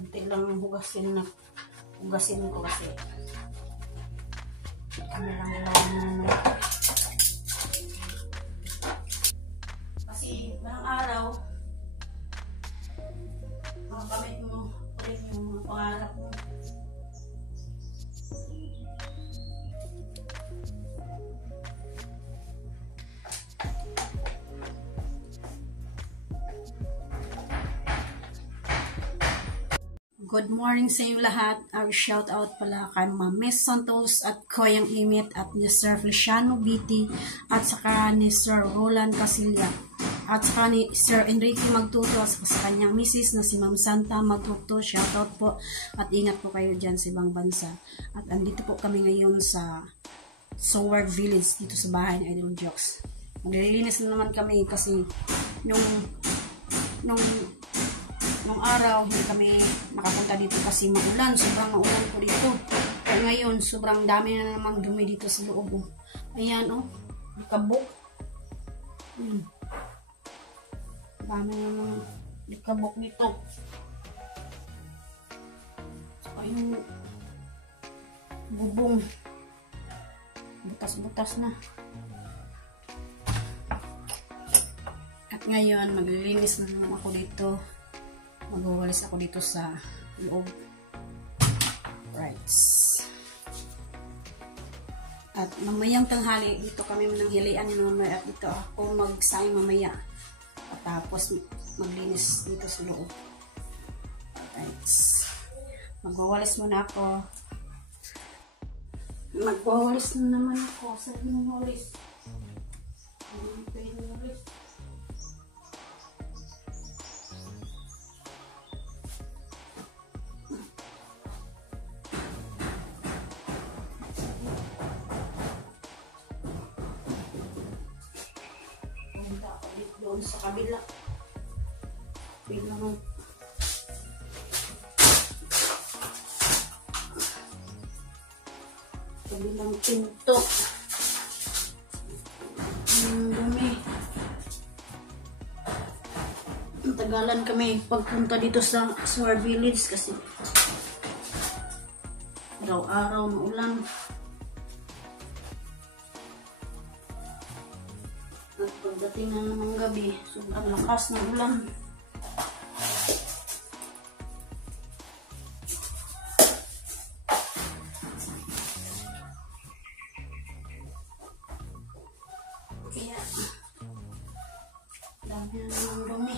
Kunti lang hugasin ko kasi kami lang ilawan na kasi parang araw makakamit mo ulit yung mga pangarap mo. Good morning sa inyo lahat. Our shout out pala kay Ma'am Miss Santos at Koyang Imit at ni Sir Feliciano Biti at saka ni Sir Roland Casilla at saka ni Sir Enrique Magtuto at sa kanyang misis na si Ma'am Santa Magtuto. Shout out po at ingat po kayo dyan sa ibang bansa. At andito po kami ngayon sa Soward Village dito sa bahay ni Idol Jokes. Maglilinis na naman kami kasi nung araw hindi kami nakapunta dito kasi maulan, sobrang maulan po dito. Kaya ngayon sobrang dami na namang dumi dito sa loob. Ayan likabok. Dami na namang likabok dito. Saka yung bubong butas-butas na. At ngayon maglilinis na naman ako dito. Magwawalis ako dito sa loob. Right. At mamayang tanghali, dito kami mananghilian ni Nonoy at dito ako magsaing mamaya. At tapos maglinis dito sa loob. Right. Magwawalis muna ako. Magwawalis na naman ako sa walis. Doon sa kabila. Bilang kabilang pinto. Dumi. Tagalan kami pagpunta dito sa Soward Village kasi araw-araw na ulan. At pagdating na ng gabi, sobrang lakas ng ulan. Kaya, dami na ng dumi.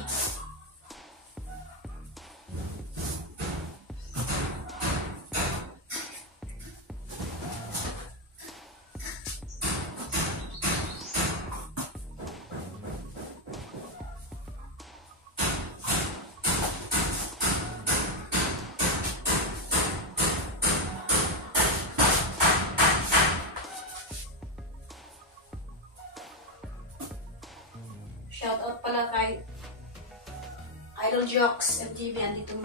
Shoutout pala kay Idol Jokes MTV. Andito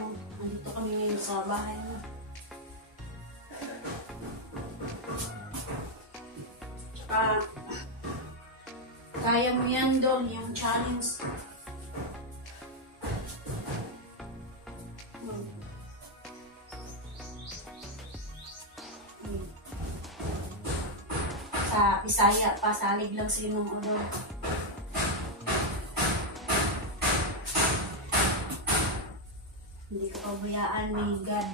kami ngayon sa bahay mo. Tsaka kaya mo yan doon, yung challenge. Sa Bisaya, pasalig lang sila ng odor. Hindi ka pabayaan ni God.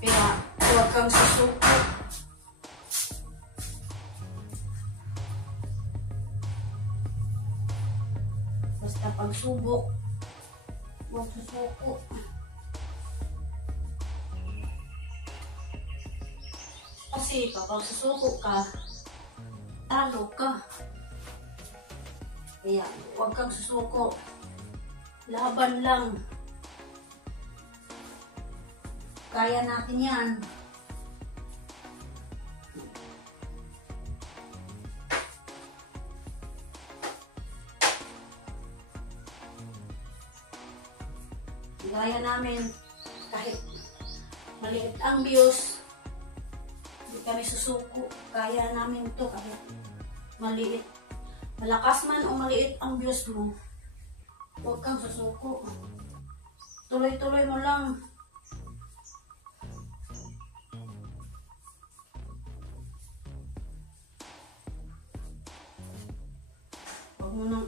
Kaya huwag kang susuko. Basta pagsubok, huwag susuko. Kasi kapag susuko ka, talo ka. Kaya, huwag kang susuko. Laban lang. Kaya natin yan. Gaya namin, kahit maliit ang views, hindi kami susuko. Kaya namin ito kahit maliit. Malakas man o maliit ang views mo, Huwag kang susuko. Tuloy-tuloy mo lang.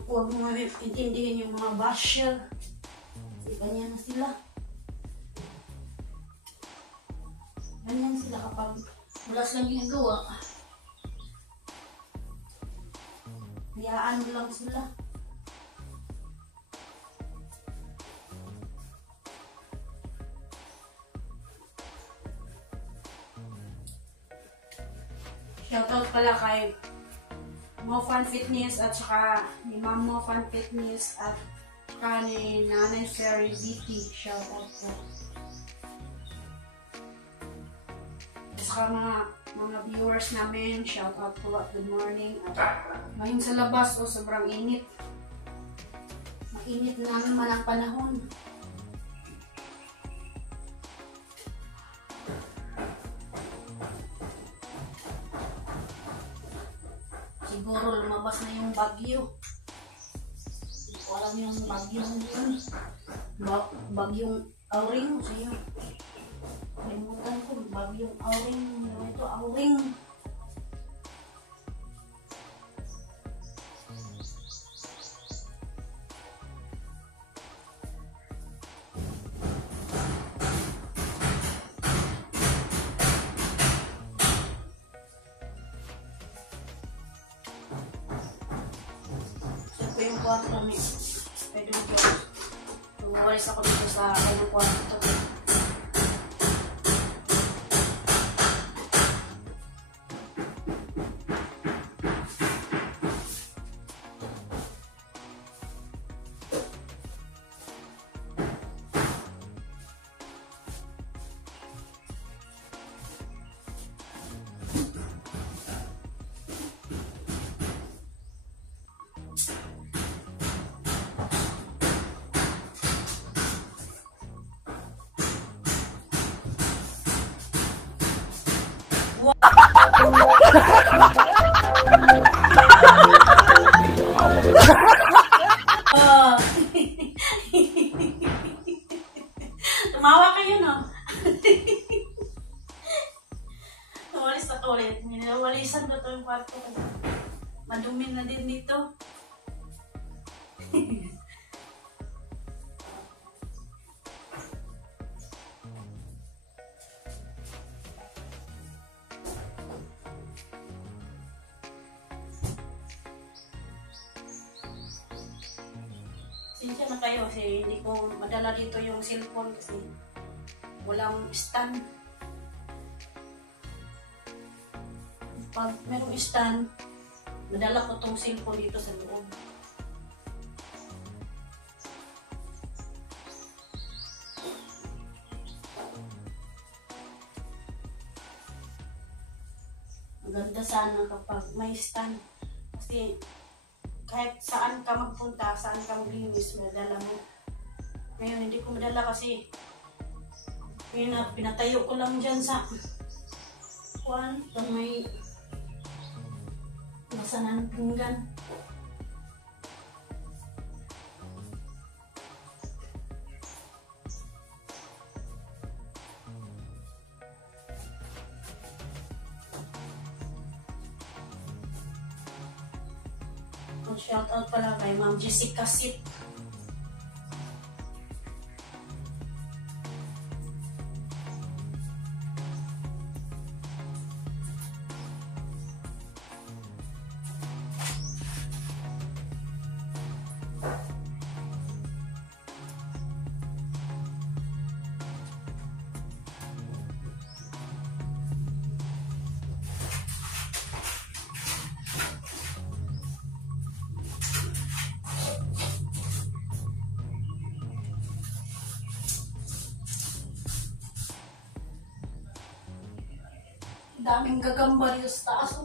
Huwag mo intindihin yung mga basher. Ganyan na sila. Ganyan sila kapag bulas lang ginagawa. Hayaan mo lang sila. Shoutout pala kay Mofan Fitness at saka ni Ma'am Mofan Fitness at saka ni Nanay Sherry BT. Shoutout po. At saka mga viewers namin, shoutout po at good morning. At ngayon sa labas, sobrang init. Mainit na naman ang panahon. Siguro lumabas na yung bagyo. Hindi ko alam yung bagyo yun. Bagyong Auring. Siya. Kalimutan ko. Bagyong Auring. Ano ito? Auring. Yung kwarto ni Pedro. Tumawalis ako dito sa kanyang kwarto. Tumawa kayo, no? Tumalis na ulit. Minawalisan ko ito yung kwarto. Madumi na din dito. Sinsya na kayo kasi hindi ko madala dito yung cellphone kasi walang stand. Pag merong stand, madala ko tong cellphone dito sa loob. Maganda sana kapag may stand kasi kahit saan ka magpunta, saan ka maglinis, madala mo. Ngayon, hindi ko madala kasi pinatayo ko lang dyan sa kung may masanan pinggan. Shout out pala kay Ma'am Jessica Sit. Daming gagamba dito sa taas.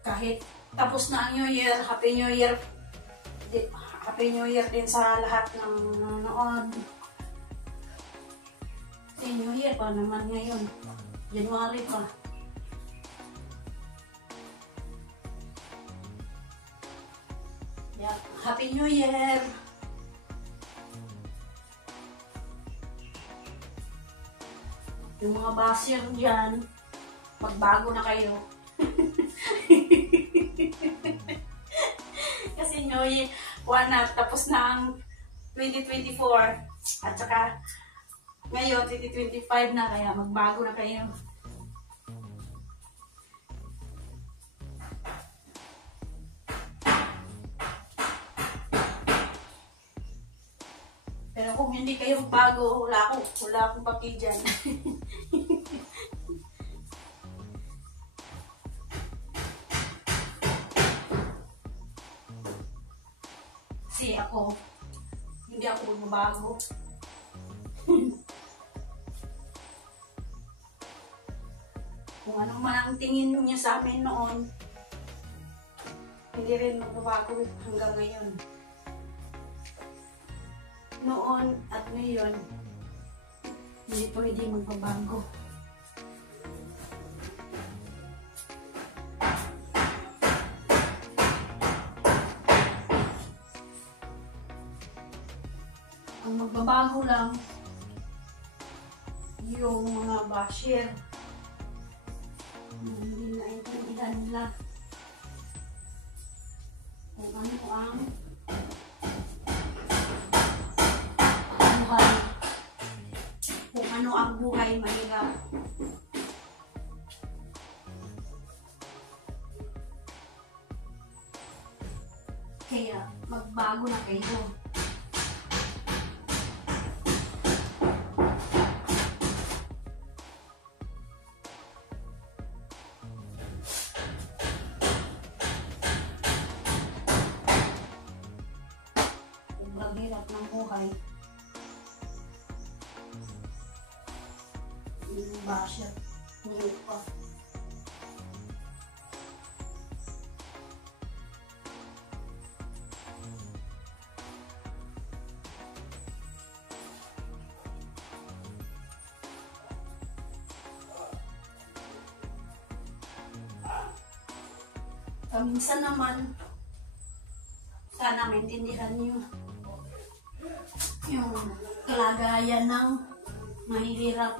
kahit tapos na ang New Year, Happy New Year. Happy New Year din sa lahat ng noon. Kasi New Year pa naman ngayon. January pa. Yeah. Happy New Year! Yung mga basir dyan, magbago na kayo. Kasi New Year, tapos na ang 2024. At saka, ngayon, 2025 na, kaya magbago na kayo. Pero kung hindi kayo bago, wala akong paki dyan. Kasi hindi ako magbabago. Kung ano man ang tingin niyo sa amin noon, hindi rin magbabago hanggang ngayon. Noon at ngayon, hindi pwede magbabago. Ang magbabago lang, yung mga basher, hindi naintindihan nila kung ano ang buhay. Kung ano ang buhay mahirap. Kaya magbago na kayo. Hirap ng buhay. Yung basher, ngayon pa. Minsan naman, sana maintindihan niyo yung kalagayan ng mahihirap.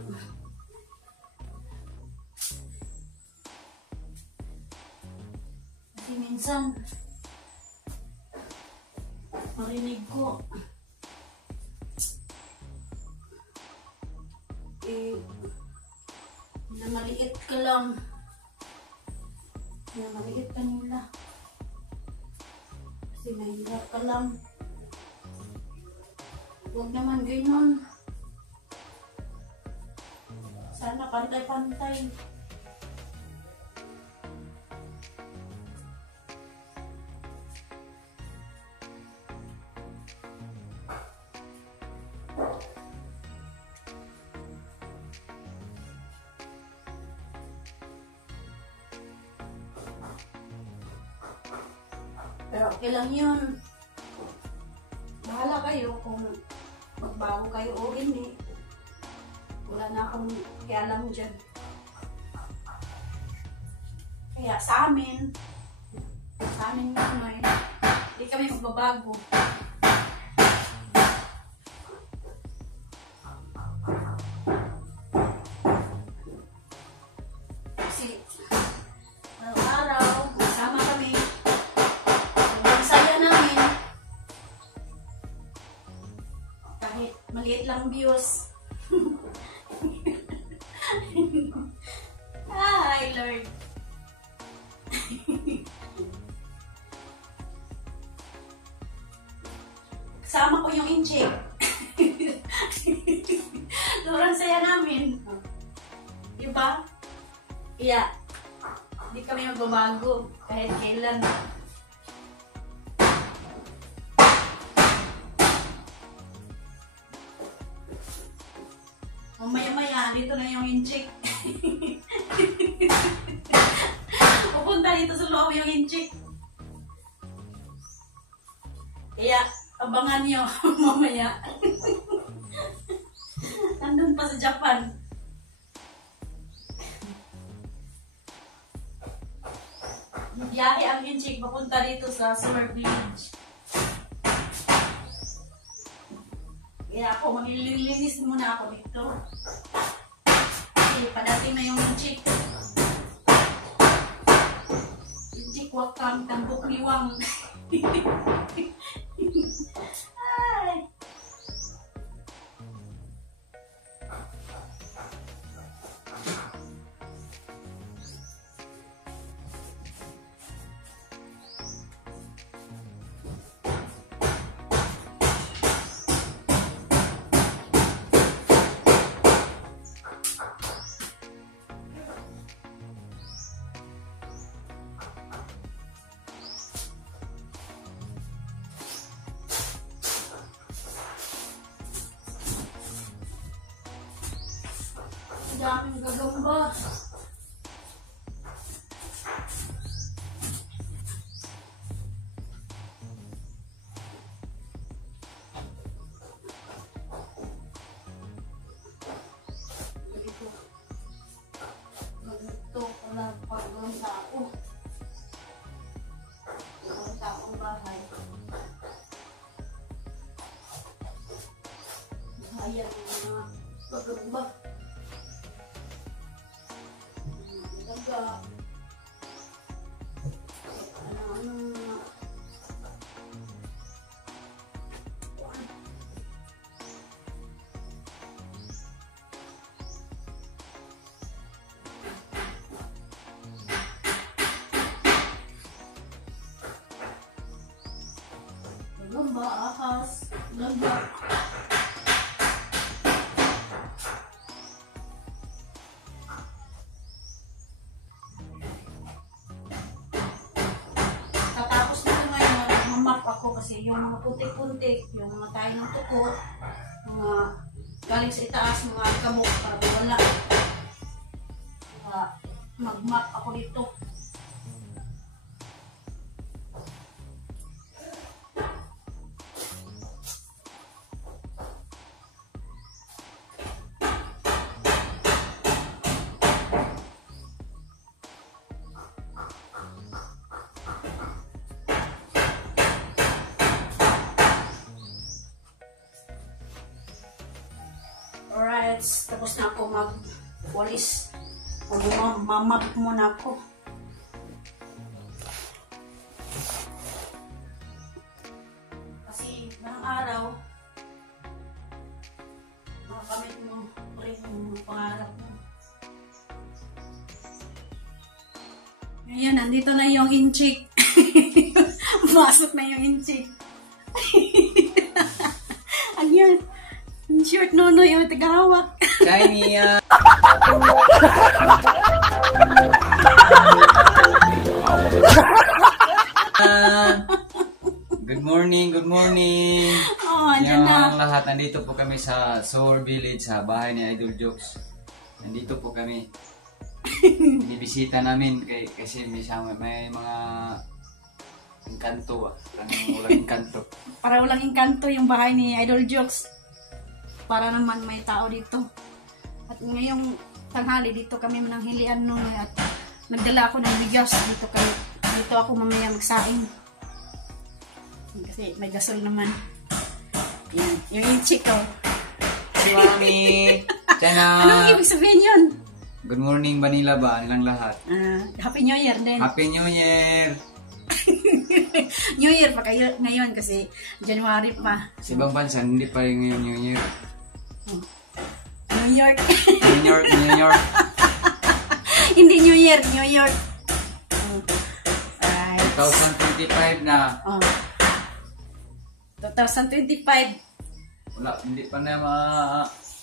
Kasi minsan marinig ko na maliit ka lang, na maliit ka nila kasi mahirap ka lang. Huwag naman gano'n. Sana pantay-pantay. Pero okay lang yun. Bahala kayo kung magbago kayo o hindi. Wala na akong kialam dyan. Kaya sa amin naman, hindi kami magbabago. Kasi araw-araw, sama kami. Ang saya namin. Kahit maliit lang views. Ay, Lord. Sama ko yung incheck. Sobrang saya namin. Diba? Kaya, hindi kami magbabago kahit kailan. Maya-maya, dito na yung incheck. Pupunta dito sa loob yung inchik. Kaya, abangan nyo mamaya. Nandun pa sa Japan. Biyahe ang inchik papunta dito sa Summer Village. Kaya ako, maglilinis muna ako dito. Okay, padating na yung inchik. Inchik, wag kang tambok niwang. Ay. Daming gagamba. Ganito pala pag ang tao. Ang taong bahay. Ayan yung mga gagamba. Gagamba, ahas, gagamba. Kasi yung mga putik-putik, yung mga tayo ng tuko, mga galing sa itaas, mga kamok, para wala. Mag-map ako dito. Alright, tapos na ako mag-walis. Mamap muna ako. Kasi ng araw, makakamit mo rin yung pangarap mo. Ngayon, nandito na yung inchik. Masok na yung inchik. Ayan. Short nono yung tagahawak. Shiny. Good morning, good morning. Oh, andyan na. Lahat, nandito po kami sa Summer Village, sa bahay ni Idol Jokes. Nandito po kami. Binibisita namin kasi may mga engkanto. Walang engkanto. Para walang engkanto yung bahay ni Idol Jokes. Para naman may tao dito. At ngayong tanghali dito kami mananghilian noon at nagdala ako ng bigas dito ako mamaya magsaing. Kasi may gasol naman. Yan, yung inchik ko. Si Mami. Tiyan. Anong ibig sabihin yun? Good morning, Manila ba? Nilang lahat. Happy New Year din. Happy New Year! New Year pa kayo ngayon kasi January pa. Sa ibang bansa, hindi pa rin ngayon New Year. New York. New York, New York. Hindi New Year, New York. Alright. 2025 na. 2025. Wala, hindi pa na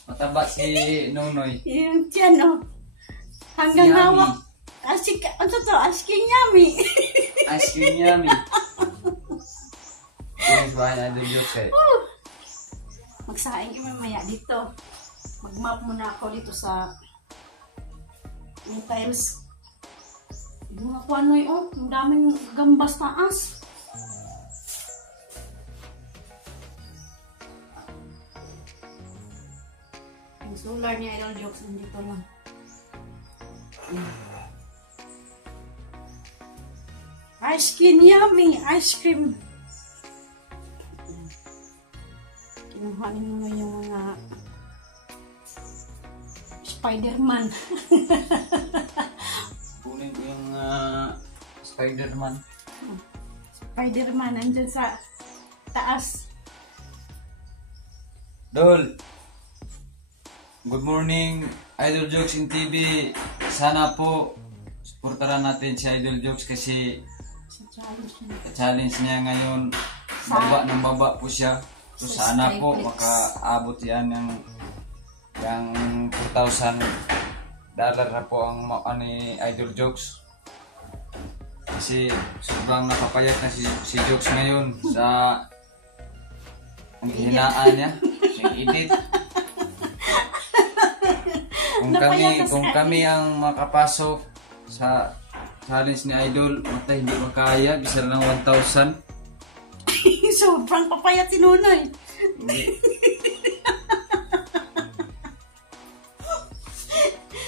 mataba si Nonoy. Yung tiyan, hanggang Yummy. hawak. Ano to? Asking yummy. Asking yummy. Yes, why I do you say? Magsaing kami mamaya dito. Mag-map muna ako dito sa may tiles. Mga kuanoy, oh. Ang daming gambas taas. Yung solar ni Idol Jokes nandito lang. Ice cream, yummy! Ice cream! Kinuhanin mo yung mga Spider-Man. Kunin ko yung Spider-Man. Spider-Man, nandyan sa taas. Dol! Good morning, Idol Jokes in TV. Sana po, supportaran natin si Idol Jokes kasi challenge niya ngayon. Baba ng baba po siya. So sana po makaabot yan ng 4,000 dollar na po ang ni Idol Jokes. Kasi sobrang nakapayat na si Jokes ngayon sa ang hinaan niya, yung edit. Kung kami ang makapasok sa challenge ni Idol, matay hindi makaya, bisa lang 1,000. Sobrang papayat si Nunoy.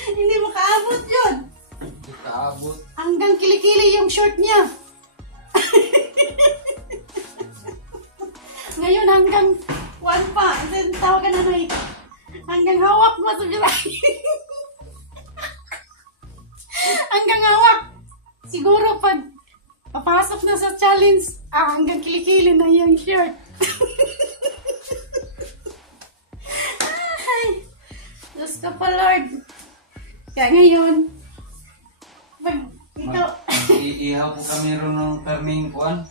Hindi makaabot yun. Hindi kaabot. Hanggang kilikili yung short niya. Ngayon hanggang 1 pa. Then tawagan na Noy. Hanggang hawak mo sa July. Hanggang hawak. Siguro pag papasok na sa challenge, hanggang kilikili na yung shirt. Ay, Diyos ka pa, Lord. Kaya ngayon, pag ikaw... Iihaw po kami ron ng karning kuan.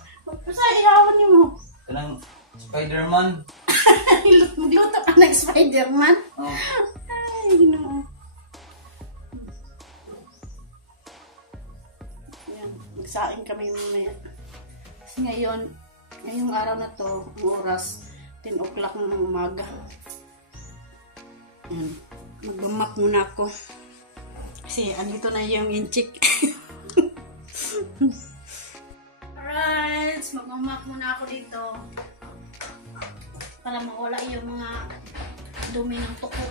Saan ihawan niyo mo? Kanang Spider-Man. Magluto ka ng Spider-Man? Oh. Ay, no. Yan, magsaing kami mamaya. Kasi ngayong araw na to, ang oras, 10 o'clock ng umaga. Yan, mag-map muna ako. Kasi andito na yung inchik. Alright, mag-map muna ako dito. Para mawala yung mga dumi ng tuko.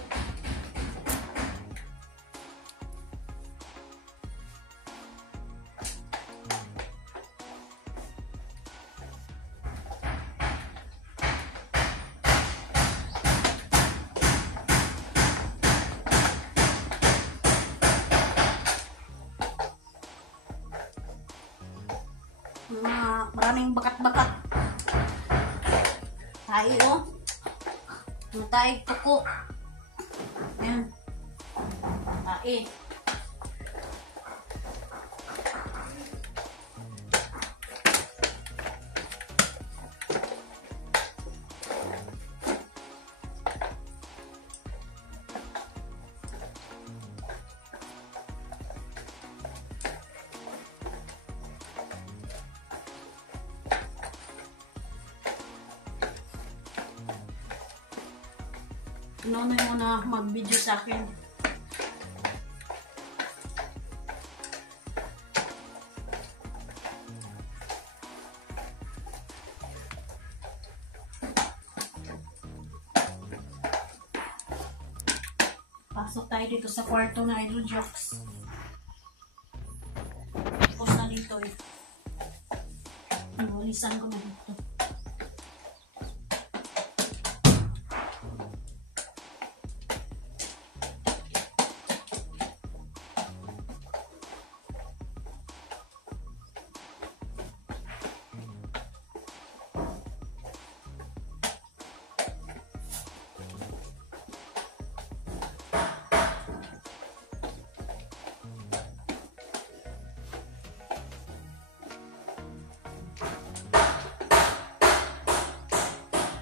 Maraming bakat-bakat. Tayo, oh. Tayo tuko. Ayan. Tayo. Nonoy mo na mag-video sa akin. Pasok tayo dito sa kwarto na Idol Jokes. Tapos na dito eh. Inulisan ko na dito.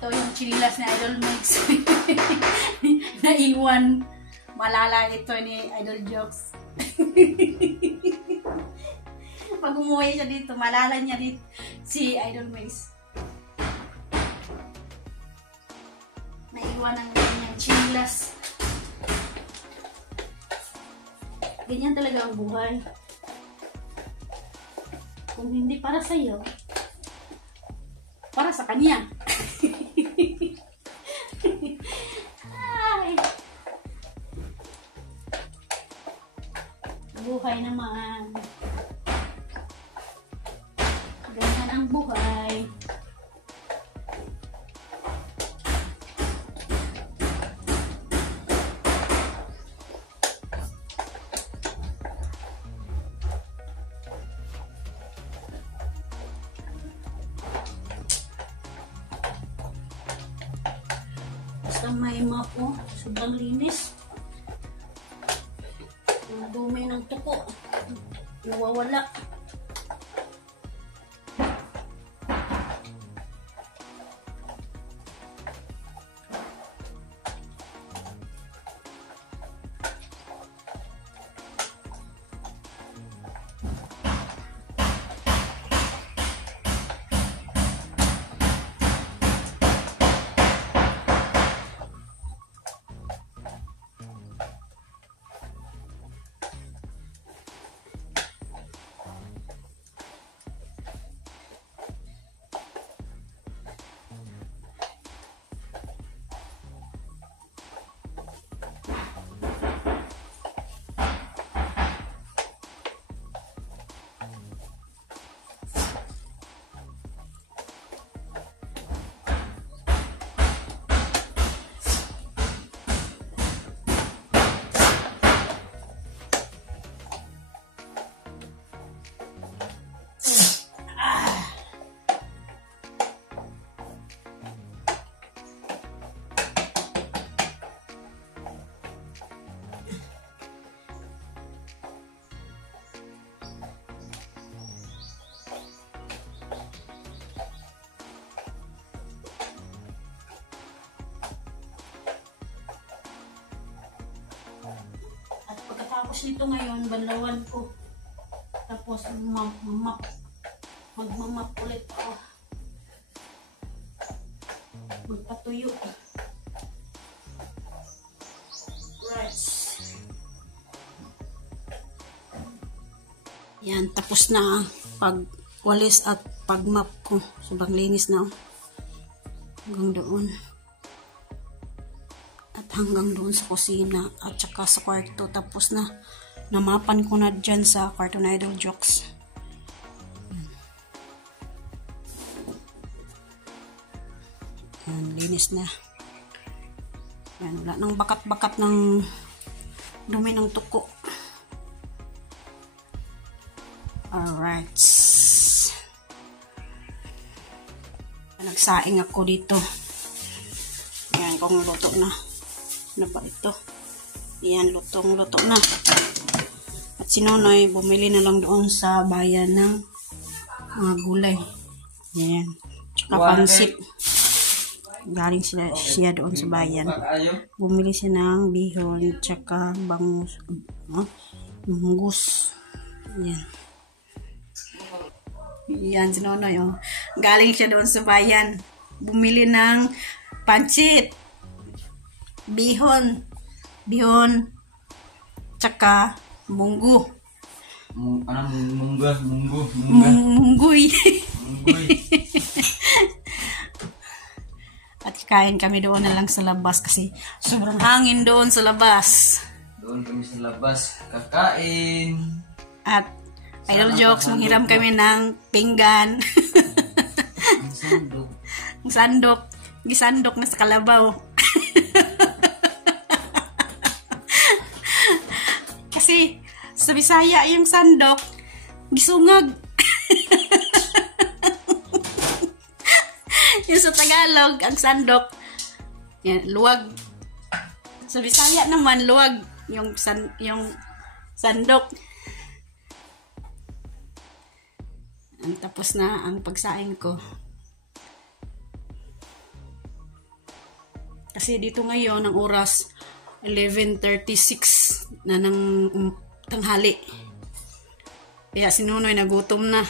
Ito yung chinilas ni Idol Mix. Naiwan. Malala ito ni Idol Jokes. Pag umuwi siya dito, malala niya dito si Idol Mix. Naiwan ang kanyang chinilas. Ganyan talaga ang buhay. Kung hindi para sa iyo, para sa kanya. Ay. Buhay naman. Ganyan ang buhay. Basta may map, oh, sobrang linis. Ang dumi ng tuko. Nawawala. Tapos nito ngayon, banlawan ko. Tapos magmamap ulit ako. Magpatuyo. Right. Yan, tapos na pagwalis at pagmap ko. Sobrang linis na. Hanggang doon. Hanggang doon sa kusina at saka sa kwarto. Tapos na namapan ko na dyan sa kwarto na Idol Jokes. Yan, linis na. Yan, wala nang bakat-bakat ng dumi ng tuko. Alright. Nagsaing ako dito. Yan, kung luto na. Na ba ito? Yan, lutong-luto na. At si Nonoy, bumili na lang doon sa bayan ng mga gulay. Yan. Tsaka pansit. Galing siya doon sa bayan. Bumili siya ng bihon, tsaka bangus, munggus. Yan. Yan, si Nonoy, oh. Galing siya doon sa bayan. Bumili ng pansit. Bihon, tsaka munggo. Munggoy. At kain kami doon na lang sa labas kasi sobrang hangin doon sa labas. Doon kami sa labas, kakain. At Idol Jokes, manghiram kami ng pinggan. Ang sandok. Ang sandok. Gisandok na sa kalabaw. Kasi sa Bisaya yung sandok gisungag. Yung sa Tagalog ang sandok yan, luwag. Sa Bisaya naman luwag yung sandok. Tapos na ang pagsaing ko. Kasi dito ngayon ang oras 11:36 na ng tanghali. Kaya si Nonoy nagutom na.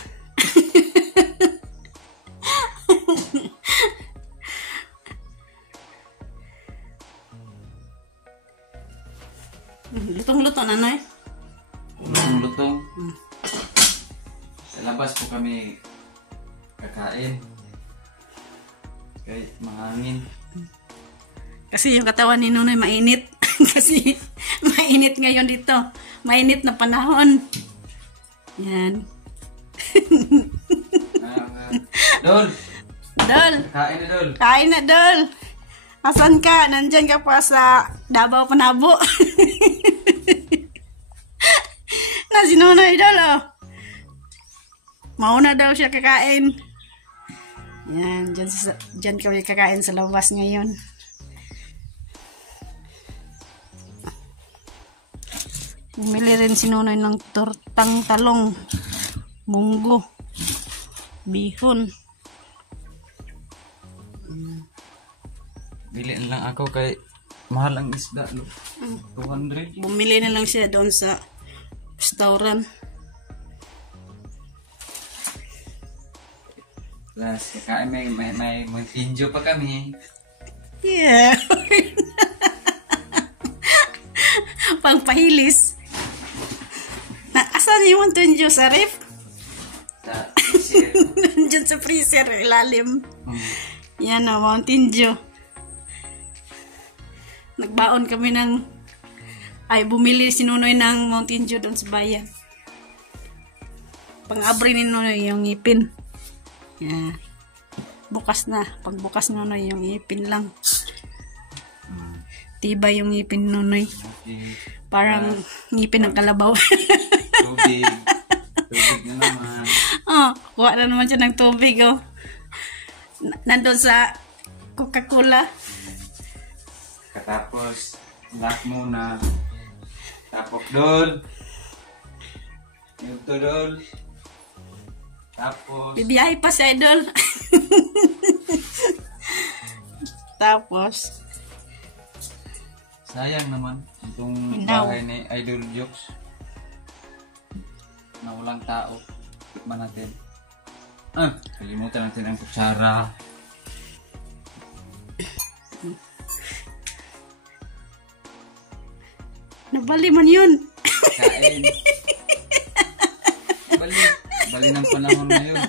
Lutong-luto, Nanay. Lutong-lutong. labas po kami kakain. Kay mahangin. Kasi yung katawan ni Nunoy mainit. Kasi mainit ngayon dito. Mainit na panahon. Yan. Dol! Dol! Kain na, Dol! Kain na, Dol! Asan ka? Nandyan ka pa sa Davao Panabo. Na si Nunoy, Dol, oh. Mauna daw siya kakain. Yan, dyan kami kakain sa labas ngayon. Bumili rin si Nunoy ng tortang talong, munggo, bihon. Bili lang ako kay mahal ang isda, lo. 200. Bumili na lang siya doon sa restaurant. Plus, kakain may Montinjo pa kami. Yeah. Pangpahilis. Asan yung Montinjo sa ref? Sa freezer. Nandiyan sa freezer, ilalim. Yan na, Mountain Dew. Nagbaon kami bumili si Nunoy ng Mountain Dew doon sa bayan. Pang-abri ni Nunoy yung ngipin. Yan. Bukas na. Pagbukas ni Nunoy yung ngipin lang. Tibay yung ngipin ni Nunoy. Okay. Parang ngipin ng kalabaw. Tubig. Tubig na naman. Oh, kuha na naman siya ng tubig, oh. Nandun sa Coca-Cola. Katapos, lock muna. Tapos, Dol. Yung to, Dol. Tapos, Bibiyahe pa si Idol. Tapos, sayang naman itong Inaw. bahay ni Idol Jokes na walang tao. Tikman natin. Kalimutan natin ang kutsara. nabali man yun. Kain. Bali ng panahon ngayon.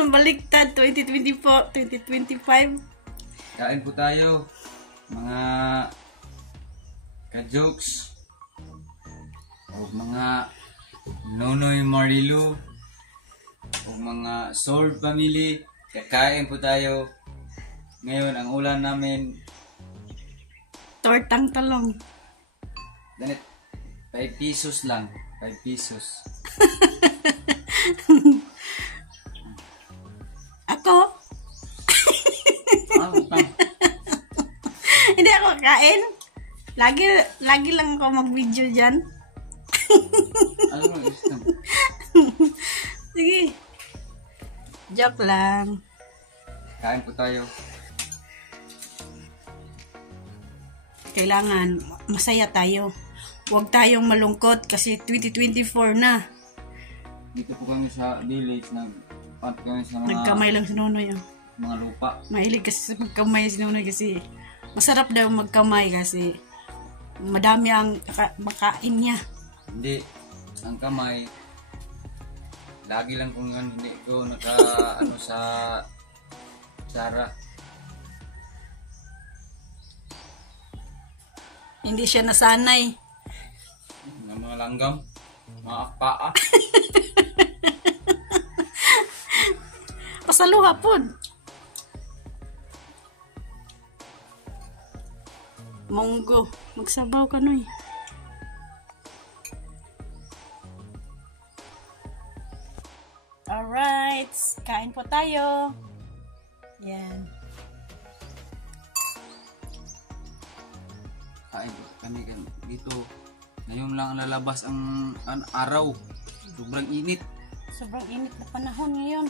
Ang baliktad, 2024, 2025. Kain po tayo. Mga ka-jokes. O mga Nonoy Marilu. O mga Sword Family. Kakain po tayo. Ngayon, ang ulan namin, Tortang talong. ganit, 5 pesos lang. 5 pesos. Ako? Utang. Hindi ako kain. Lagi lang ako mag-video dyan. Ano mo, isang? Sige. Joke lang. Kain po tayo. Kailangan masaya tayo. Huwag tayong malungkot kasi 2024 na. Dito po kami sa village. Nagpat kami sa Nagkamay lang si Nunoy. mga lupa. Mahilig kasi sa magkamay si Nunoy kasi masarap daw magkamay kasi madami ang makain niya. Hindi. Ang kamay, lagi lang kung hindi ko ano sa Sara. Hindi siya nasanay. Ng mga langgam, mga akpaa. Pasaluha po. Munggo. Magsabaw ka noy. Alright. Kain po tayo. Yan. Kain kami dito. Ngayon lang lalabas ang araw. Sobrang init. Sobrang init na panahon ngayon.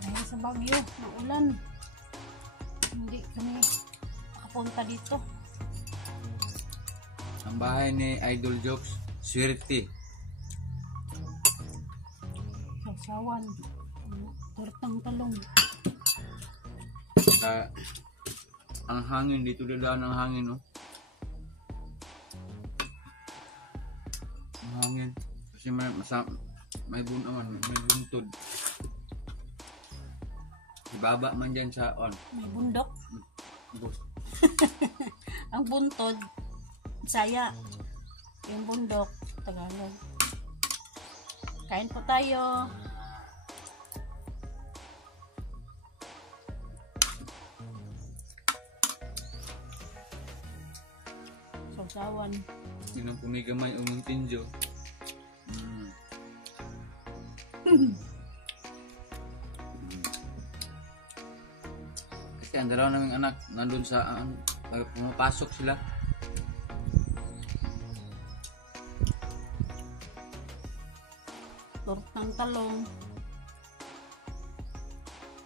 Dahil sa Bagyo, naulan. Hindi kami makapunta dito. Ang bahay ni Idol Jokes, swerte. Sausawan. Tortang talong. ang hangin dito, dadaan ang hangin, no? Ang hangin. Kasi may buntod. Ibaba man dyan sa May bundok. bus. Ang buntod, Bisaya. Yung bundok, Tagalog. Kain po tayo. Sausawan. Yun ang pumigamay o muntinjo. Kasi ang dalawa naming anak nandun sa pumapasok sila. Tortang talong.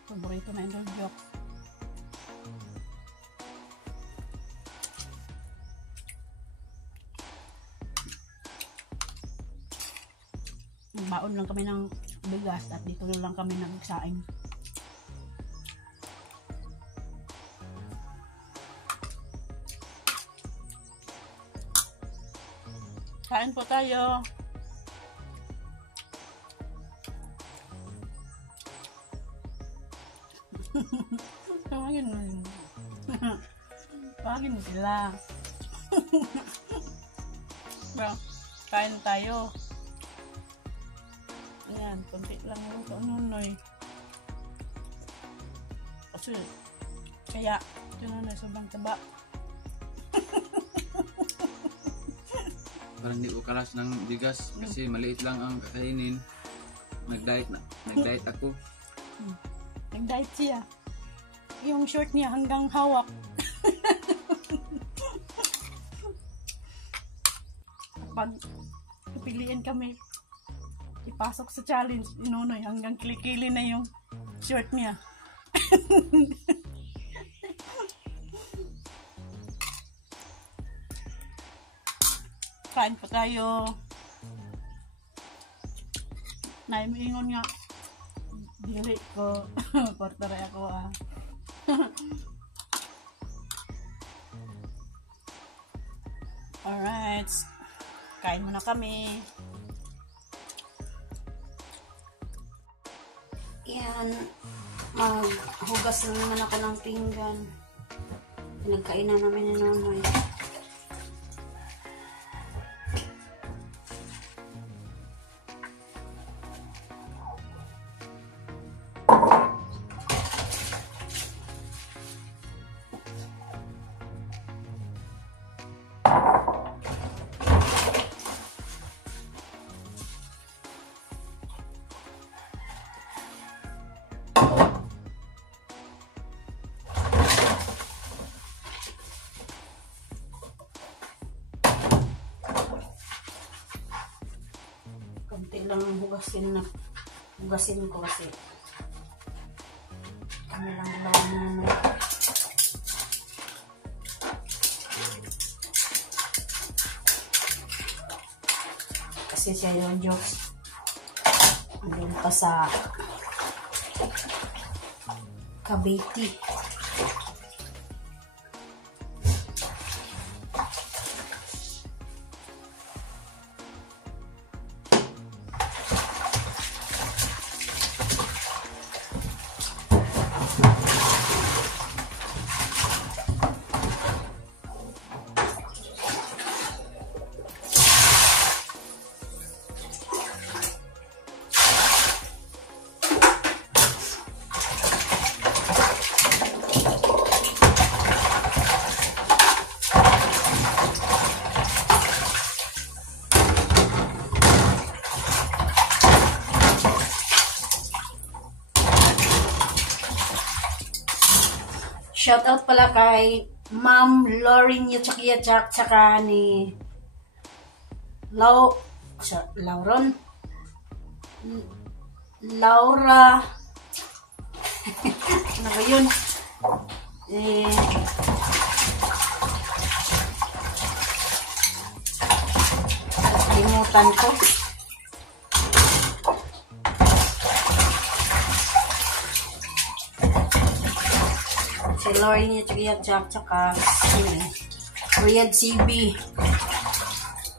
Paborito na Idol Jokes. Baon lang kami ng bigas at dito lang kami nagsaing. Kain po tayo. Tawagin mo yun. Tawagin mo sila. Well, kain tayo. Ayan, konti lang yung kanunoy. Kasi, kaya, ito na sobrang taba. Parang hindi ko kalas ng bigas kasi maliit lang ang kakainin. Nag-diet ako. Nag-diet siya. Yung short niya hanggang hawak. Pag pipiliin kami ipasok sa challenge, inunoy hanggang kilikili na yung short niya. Kain pa tayo. Naimingon nga dili ko portare ako Alright, kain muna kami. Yan, maghugas na naman ako ng pinggan. Pinagkainan namin ni Nonoy. Konti lang hugasin ko kasi kami lang dalawa na kasi siya yung jokes andun pa sa Cavite. Shout out pala kay Ma'am Lauren Yatsak tsaka ni Laura ano ba yun? Limutan ko. Si Gloria tsaka Riyadh CB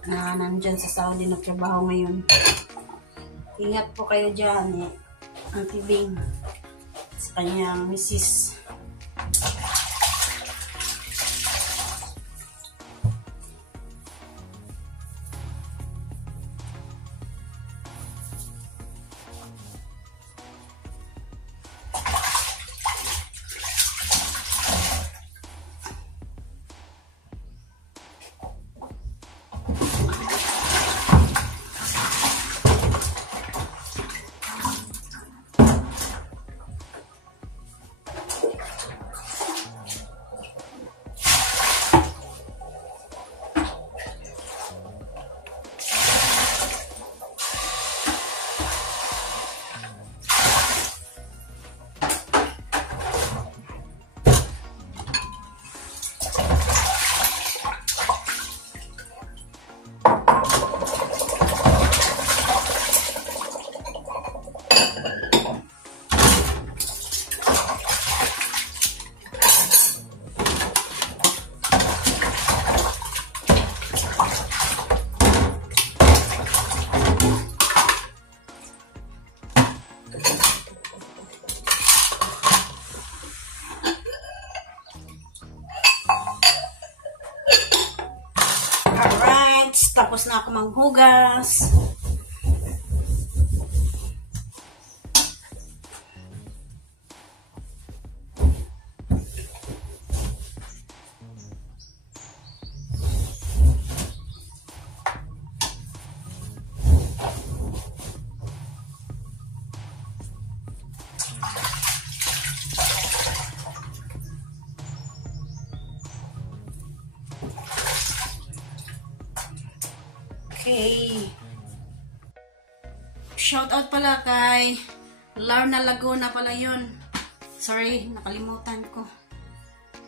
na nandyan sa Saudi nagtrabaho ngayon. Ingat po kayo dyan Auntie Bing sa kanyang misis. Alright, tapos na ako maghugas. Okay. Shoutout pala kay Larna Laguna pala yun. Sorry, nakalimutan ko.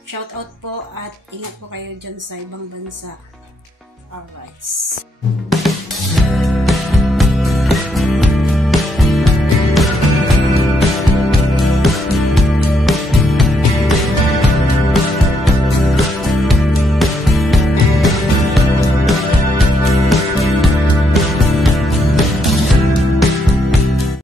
Shoutout po at ingat po kayo dyan sa ibang bansa. Alright.